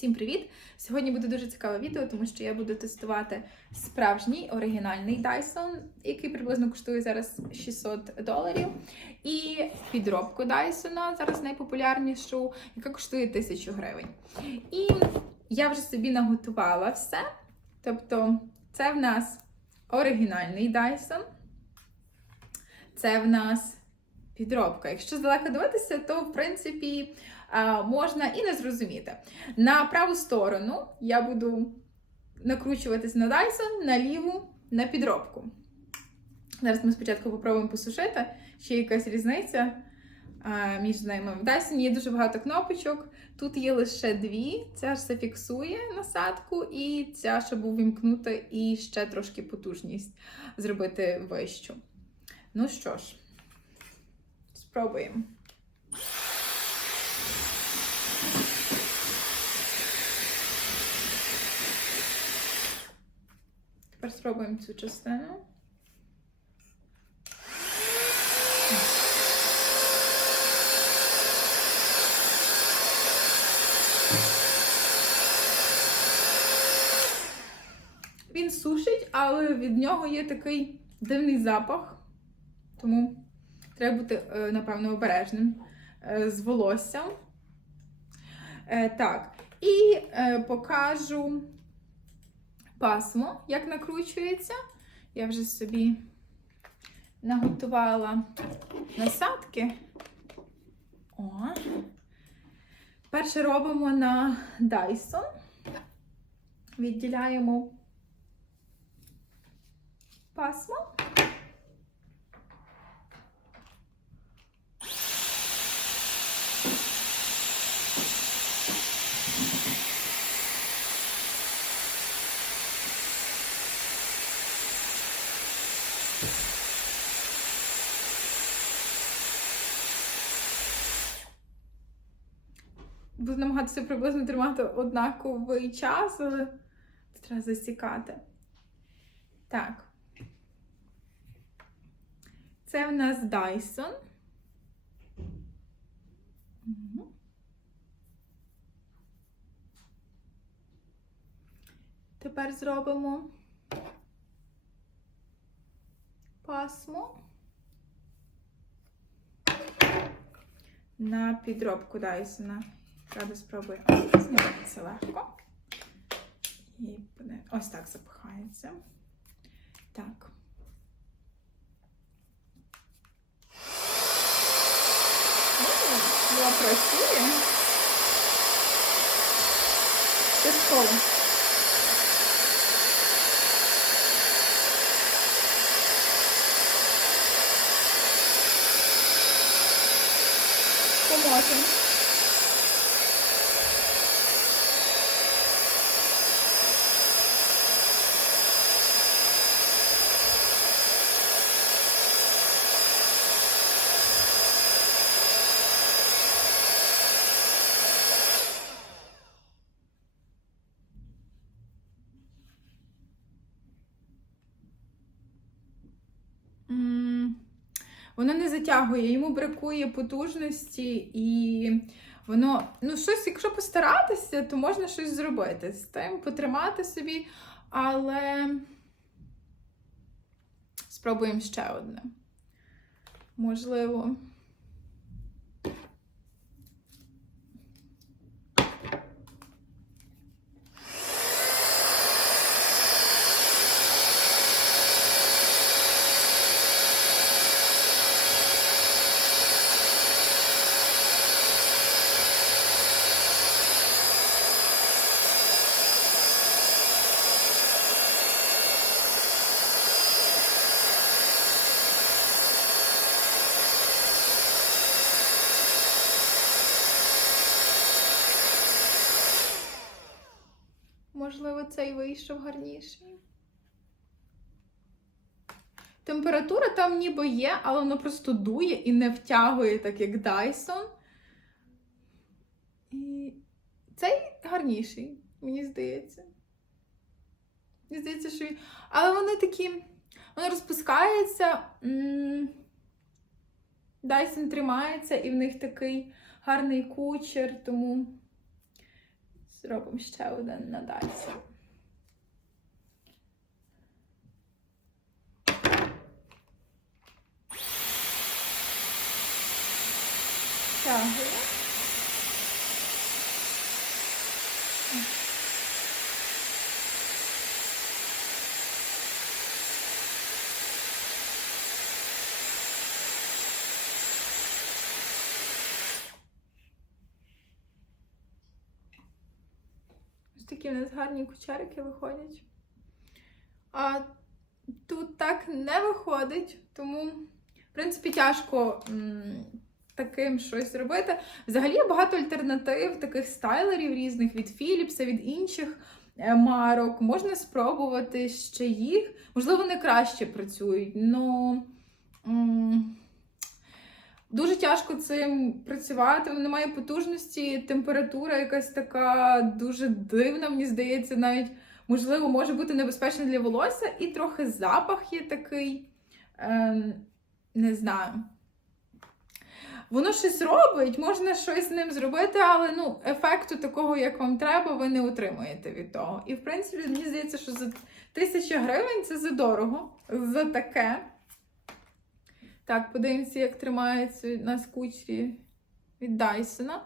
Всім привіт! Сьогодні буде дуже цікаве відео, тому що я буду тестувати справжній оригінальний Dyson, який приблизно коштує зараз 600 доларів. І підробку Dyson, зараз найпопулярнішу, яка коштує 1000 гривень. І я вже собі наготувала все. Тобто, це в нас оригінальний Dyson. Це в нас підробка. Якщо здалека дивитися, то в принципі можна і не зрозуміти. На праву сторону я буду накручуватись на Dyson, на ліву на підробку. Зараз ми спочатку попробуємо посушити, є якась різниця між ними. В Dyson є дуже багато кнопочок. Тут є лише дві. Ця ж зафіксує насадку, і ця, щоб увімкнути, і ще трошки потужність зробити вищу. Ну що ж, спробуємо. Тепер спробуємо цю частину. Він сушить, але від нього є такий дивний запах, тому треба бути, е, напевно, обережним е, з волоссям. Е, Так, і покажу пасмо, як накручується. Я вже собі наготувала насадки. О. Перше робимо на Dyson. Відділяємо пасмо. Буду намагатися приблизно тримати однаковий час, але це треба засікати. Так. Це в нас Dyson. Тепер зробимо пасмо на підробку Дайсона. Правда, спробую зніматися легко. І ось так запихається. Так. Була працює. Частково. Поможемо. Воно не затягує, йому бракує потужності, і воно, ну, щось, якщо постаратися, то можна щось зробити з тим, потримати собі, але спробуємо ще одне. Можливо. Можливо, цей вийшов гарніший. Температура там ніби є, але воно просто дує і не втягує, так як Dyson. І цей гарніший, мені здається. Мені здається, що він. Але вони такі. Воно розпускається. Dyson тримається, і в них такий гарний кучер, тому Зробимо ще один на Dyson. Тягую. Такі в нас гарні кучерики виходять. А тут так не виходить, тому, в принципі, тяжко м, таким щось робити. Взагалі є багато альтернатив, таких стайлерів різних від Philips, від інших е, марок. Можна спробувати ще їх. Можливо, вони краще працюють, але. Дуже тяжко цим працювати, немає потужності, температура якась така дуже дивна, мені здається, навіть можливо може бути небезпечна для волосся, і трохи запах є такий. Ем, не знаю. Воно щось робить, можна щось з ним зробити, але ну, ефекту такого, як вам треба, ви не отримаєте від того. І в принципі, мені здається, що за тисячу гривень це задорого, за таке. Так, подивимося, як тримається на скучрі від Дайсона.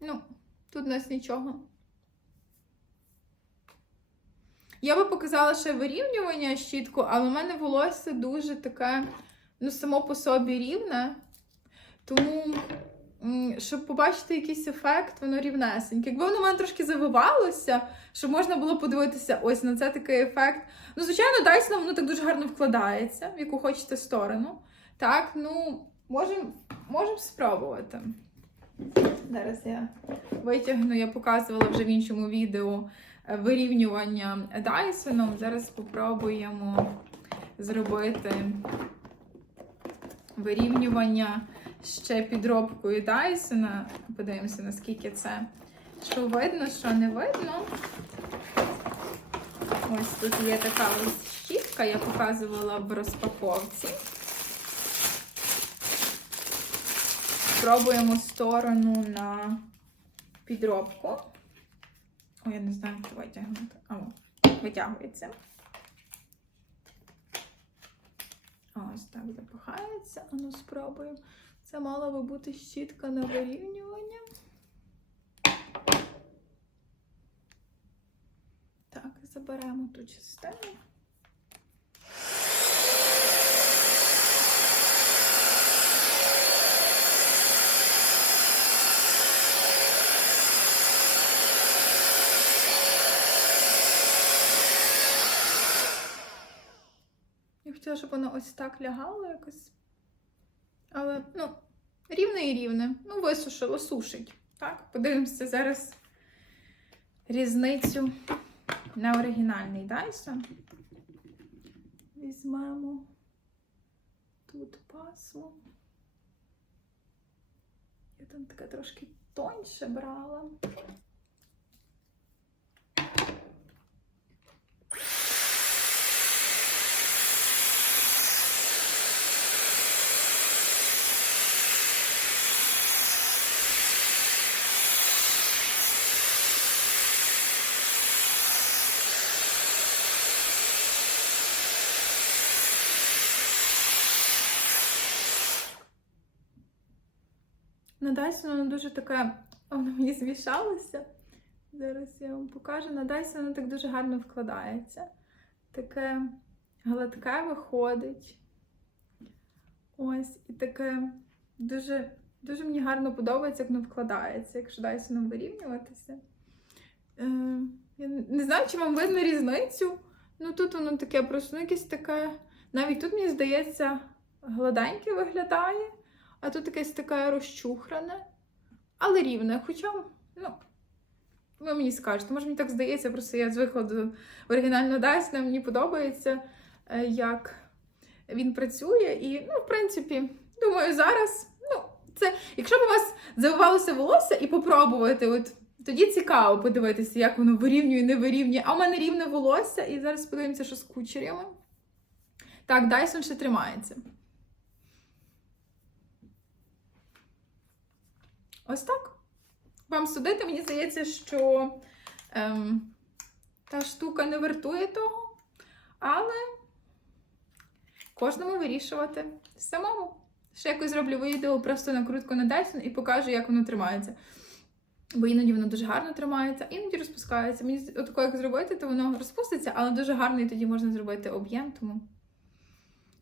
Ну, тут у нас нічого. Я би показала ще вирівнювання щітку, але в мене волосся дуже таке, ну, само по собі рівне. Тому, щоб побачити якийсь ефект, воно рівнесеньке. Якби воно в мене трошки завивалося, щоб можна було подивитися ось на це такий ефект. Ну, звичайно, Dyson воно так дуже гарно вкладається, в яку хочете сторону. Так, ну, можемо можем спробувати. Зараз я витягну, я показувала вже в іншому відео е, вирівнювання Dyson. Зараз спробуємо зробити вирівнювання ще підробкою Dyson. Подивимося, наскільки це що видно, що не видно. Ось тут є така ось щітка, я показувала в розпаковці. Пробуємо сторону на підробку. О, я не знаю, як витягнути. О, витягується. Ось так запихається. Ану, спробуємо. Це мала би бути щітка на вирівнювання. Так, заберемо ту частину. Я хотіла, щоб воно ось так лягало якось. Але, ну, рівне і рівне. Ну, висушило, сушить. Так, подивимося зараз різницю на оригінальний Dyson. Візьмемо тут пасмо. Я там таке трошки тоньше брала. На Dyson воно дуже таке, воно мені змішалося. Зараз я вам покажу. На Dyson воно так дуже гарно вкладається. Таке гладке виходить. Ось, і таке дуже, дуже мені гарно подобається, як воно вкладається, якщо Dyson вирівнюватися. Е, я не знаю, чи вам видно різницю. Ну тут воно таке просто ну, якесь таке. Навіть тут, мені здається, гладеньке виглядає. А тут якесь таке розчухране, але рівне. Хоча, ну, ви мені скажете, може мені так здається, просто я звикла до оригінального Дайсона, мені подобається, е, як він працює. І, ну, в принципі, думаю, зараз, ну, це, якщо б у вас завивалося волосся і попробувати, от тоді цікаво подивитися, як воно вирівнює, не вирівнює. А в мене рівне волосся, і зараз подивимося, що з кучерями. Так, Дайсон ще тримається. Ось так. Вам судити, мені здається, що ем, та штука не вартує того, але кожному вирішувати самому. Ще якось зроблю відео просто накрутку на Dyson і покажу, як воно тримається. Бо іноді воно дуже гарно тримається, іноді розпускається. Мені отако, як зробити, то воно розпуститься, але дуже гарно і тоді можна зробити об'єм. Тому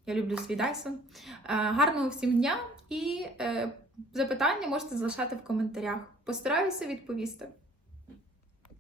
я люблю свій Dyson. Е, Гарного всім дня і е, запитання можете залишати в коментарях. Постараюся відповісти.